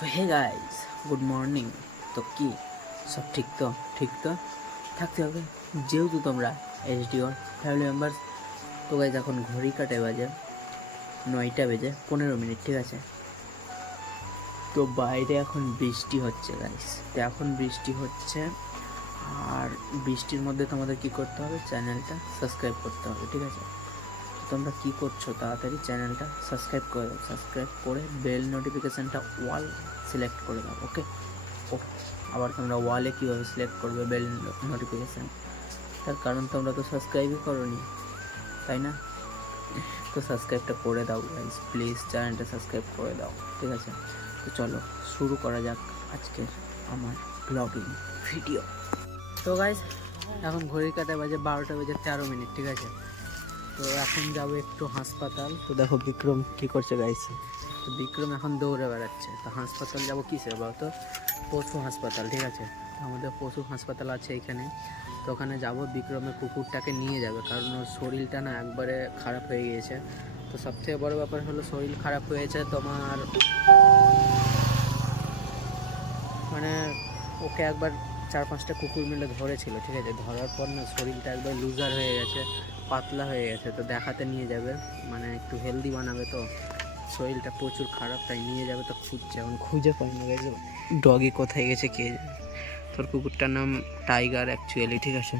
So hey guys, good morning. তো কি সব ঠিক তো থাকতে হবে, যেহেতু তোমরা এইচডি ওর ফ্যামিলি মেম্বার্স। তো গাইজ এখন ঘড়ি কাটে বাজে 9টা বেজে 15 মিনিট, ঠিক আছে। তো বাইরে এখন বৃষ্টি হচ্ছে গাইস, তো এখন বৃষ্টি হচ্ছে। আর বৃষ্টির মধ্যে তোমাদের কি করতে হবে, চ্যানেলটা সাবস্ক্রাইব করতে হবে, ঠিক আছে। তোমরা কি করছো, তাড়াতাড়ি চ্যানেলটা সাবস্ক্রাইব করে দাও, সাবস্ক্রাইব করে বেল নোটিফিকেশানটা ওয়াল সিলেক্ট করে দাও, ওকে। আবার তোমরা ওয়ালে কীভাবে সিলেক্ট করবে বেল নোটিফিকেশান, তার কারণ তোমরা তো সাবস্ক্রাইবই করোনি, তাই না? তো সাবস্ক্রাইবটা করে দাও গাইজ, প্লিজ চ্যানেলটা সাবস্ক্রাইব করে দাও, ঠিক আছে। তো চলো শুরু করা যাক আজকের আমার ব্লগিং ভিডিও। তো গাইজ এখন ঘড়ির কাঁটায় বাজে 12টা বেজে 13 মিনিট, ঠিক আছে। তো এখন যাবো একটু হাসপাতাল। তো দেখো বিক্রম কি করছে গাইস, তো বিক্রম এখন দৌড়ে বেড়াচ্ছে। তো হাসপাতাল যাবো কিসে বলতো, পশু হাসপাতাল, ঠিক আছে। আমাদের পশু হাসপাতাল আছে এখানে, তো ওখানে যাবো। বিক্রমের কুকুরটাকে নিয়ে যাবে, কারণ ওর শরীরটা না একবারে খারাপ হয়ে গিয়েছে। তো সবথেকে বড় ব্যাপার হলো শরীর খারাপ হয়েছে তোমার, মানে ওকে একবার 4-5টা কুকুর মিলে ধরেছিল, ঠিক আছে। ধরার পর না শরীরটা একবার লুজার হয়ে গেছে, পাতলা হয়ে গেছে। তো দেখাতে নিয়ে যাবে, মানে একটু হেলদি বানাবে। তো শরীরটা প্রচুর খারাপ, তাই নিয়ে যাবে। তো খুঁজছে, এখন খুঁজে পাই না গেছে ডগি কোথায় গেছে কে জানে। তোর কুকুরটার নাম টাইগার অ্যাকচুয়ালি, ঠিক আছে।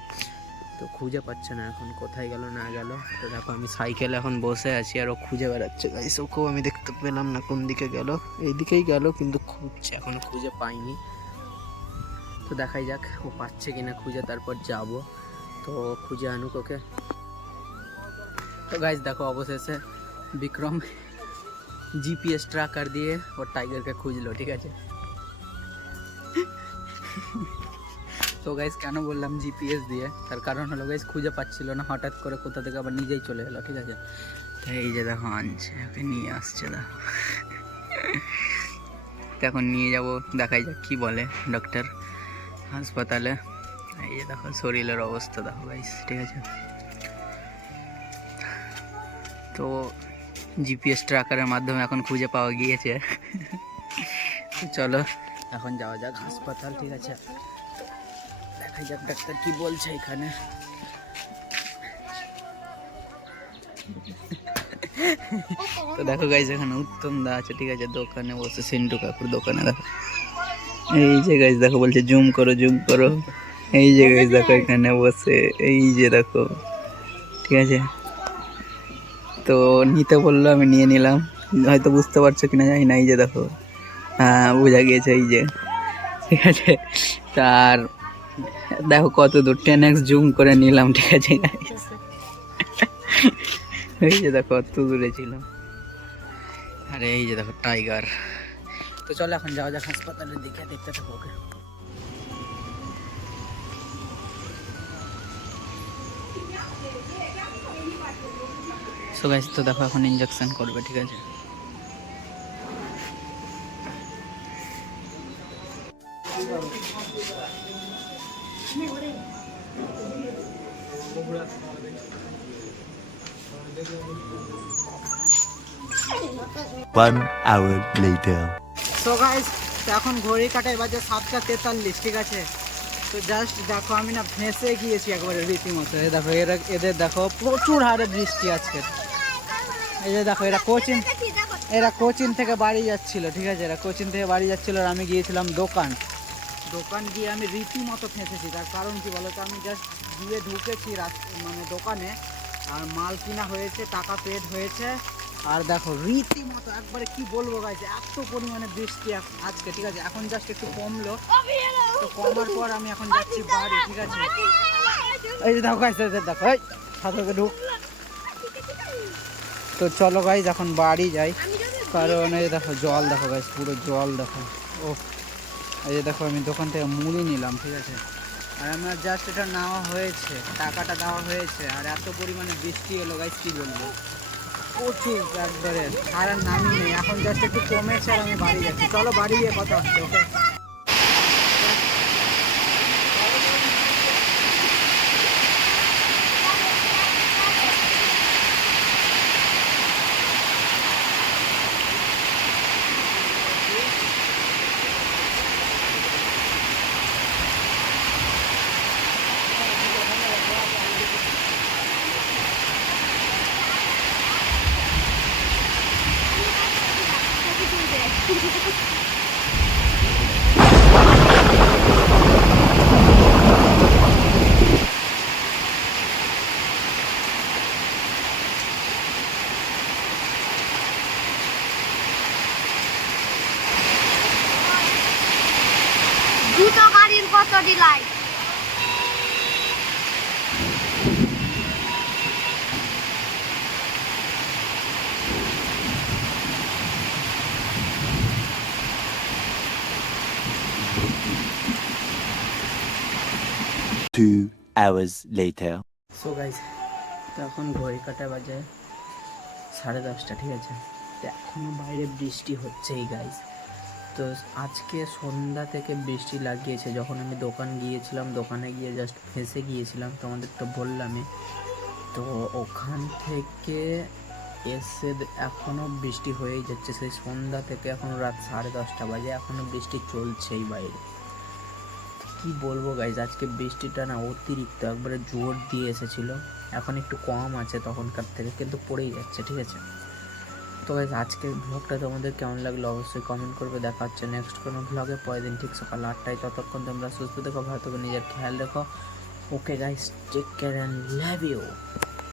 তো খুঁজে পাচ্ছে না এখন, কোথায় গেল না গেল। তো দেখো আমি সাইকেলে এখন বসে আছি আর ও খুঁজে বেড়াচ্ছে গাইস। ওকেও আমি দেখতে পেলাম না কোন দিকে গেল, এইদিকেই গেল, কিন্তু খুঁজছে, এখনো খুঁজে পাইনি। তো দেখাই যাক ও পাচ্ছে কিনা খুঁজে, তারপর যাব। তো খুঁজে আনুক ওকে। তো গাইস দেখো অবশেষে বিক্রম জিপিএস ট্র্যাকার দিয়ে ওর টাইগারকে খুঁজলো, ঠিক আছে। তো গাইস কেন বললাম জিপিএস দিয়ে, তার কারণ হলো গাইস খুঁজে পাচ্ছিল না, হঠাৎ করে কোথা থেকে আবার নিজেই চলে এলো, ঠিক আছে। তো এই যে দেখো আনছে, ওকে নিয়ে আসছে দেখো। তো এখন নিয়ে যাব, দেখাই যাক কি বলে ডক্টর হাসপাতালে। এই যে দেখো শরীরের অবস্থা দেখো গাইস, ঠিক আছে। তো জিপিএস ট্র্যাকারের মাধ্যমে এখন খুঁজে পাওয়া গিয়েছে। তো চলো এখন যাওয়া যাক হাসপাতাল, ঠিক আছে। দেখা যাক ডাক্তার কি বলছে এখানে। তো দেখো গাইস এখানে উত্তম দা আছে, ঠিক আছে, দোকানে বসে, সিন্টু কাকুর দোকানে। দেখো এই যে গাইস দেখো বলছে জুম করো জুম করো, এই যে গাইস দেখো এখানে বসে, এই যে দেখো, ঠিক আছে। তো নিতে বললো, আমি নিয়ে নিলাম, হয়তো বুঝতে পারছো কিনা জানি না। এই যে দেখো, হ্যাঁ বোঝা গিয়েছে, এই যে, ঠিক আছে। তার দেখো কত দূর 10x জুম করে নিলাম, ঠিক আছে। এই যে দেখো কত দূরে ছিলাম। আরে এই যে দেখো টাইগার। তো চলো এখন যাওয়া যাক হাসপাতালের দিকে, দেখতে থাকো ওকে। সো গাইস তো দেখো এখন ইনজেকশন করবে, ঠিক আছে। One hour later. So guys এখন ঘড়ি কাটায় বাজে 7টা 43, ঠিক আছে। তো জাস্ট দেখো আমি না ফেঁসে গিয়েছি একবারে রীতিমতো। এই দেখো এদের দেখো প্রচুর হারে বৃষ্টি আজকে। এই যে দেখো এরা কোচিন থেকে বাড়ি যাচ্ছিল, ঠিক আছে। এরা কোচিন থেকে বাড়ি যাচ্ছিল আর আমি গিয়েছিলাম দোকান গিয়ে আমি রীতিমতো ফেঁসেছি। তার কারণ কি বলো তো, আমি জাস্ট গিয়ে ঢুকেছি মানে দোকানে, আর মাল কিনা হয়েছে, টাকা পেড হয়েছে, আর দেখো রীতিমতো একবারে কি বলবো গাইছে, এত পরিমাণে বৃষ্টি আজকে, ঠিক আছে। এখন জাস্ট একটু কমলো, তো কমার পর আমি এখন যাচ্ছি বাড়ি, ঠিক আছে। এই যে দেখো গাইছে, দেখো এই সাথে ঢুক। তো চলো গাইজ এখন বাড়ি যাই, কারণ এই দেখো জল দেখো গাইজ, পুরো জল দেখো। ও এই যে দেখো আমি দোকান থেকে মুড়ি নিলাম, ঠিক আছে। আর আমার জাস্ট এটা নেওয়া হয়েছে, টাকাটা দেওয়া হয়েছে, আর এত পরিমাণে বৃষ্টি এলো গাইজ কি বলবো, প্রচুর একবারে, আর নামই নেই। এখন জাস্ট একটু কমেছে আর আমি বাড়ি যাচ্ছি। চলো বাড়ি গিয়ে কথা হচ্ছে, ওকে। দুটো গাড়ির কত delay? Two hours later. So guys, তো এখন ঘড়ি কাটা বাজে 10:30, ঠিক আছে? তো এখনও বাইরে বৃষ্টি হচ্ছেই গাইজ। তো আজকে সন্ধ্যা থেকে বৃষ্টি লাগিয়েছে। যখন আমি দোকান গিয়েছিলাম, দোকানে গিয়ে জাস্ট ফেঁসে গিয়েছিলাম, তোমাদের তো বললামই। তো ওখান থেকে এসে এখনও বৃষ্টি হয়েই যাচ্ছে। সেই সন্ধ্যা থেকে এখন রাত 10:30 বাজে, এখনও বৃষ্টি চলছেই বাইরে। কি বলবো গাইজ, আজকে বৃষ্টিটা না অতিরিক্ত একবারে জোর দিয়ে এসেছিলো। এখন একটু কম আছে তখনকার থেকে, কিন্তু পড়েই যাচ্ছে, ঠিক আছে? তো গাইজ, আজকের ব্লগটা তোমাদের কেমন লাগলো অবশ্যই কমেন্ট করবে। দেখা হচ্ছে নেক্সট কোনো ব্লগে পরের দিন ঠিক সকাল 8টায়। ততক্ষণ তোমরা সুস্থ থেকো, ভালো থেকো, নিজের খেয়াল রেখো। Okay guys, take care and love you.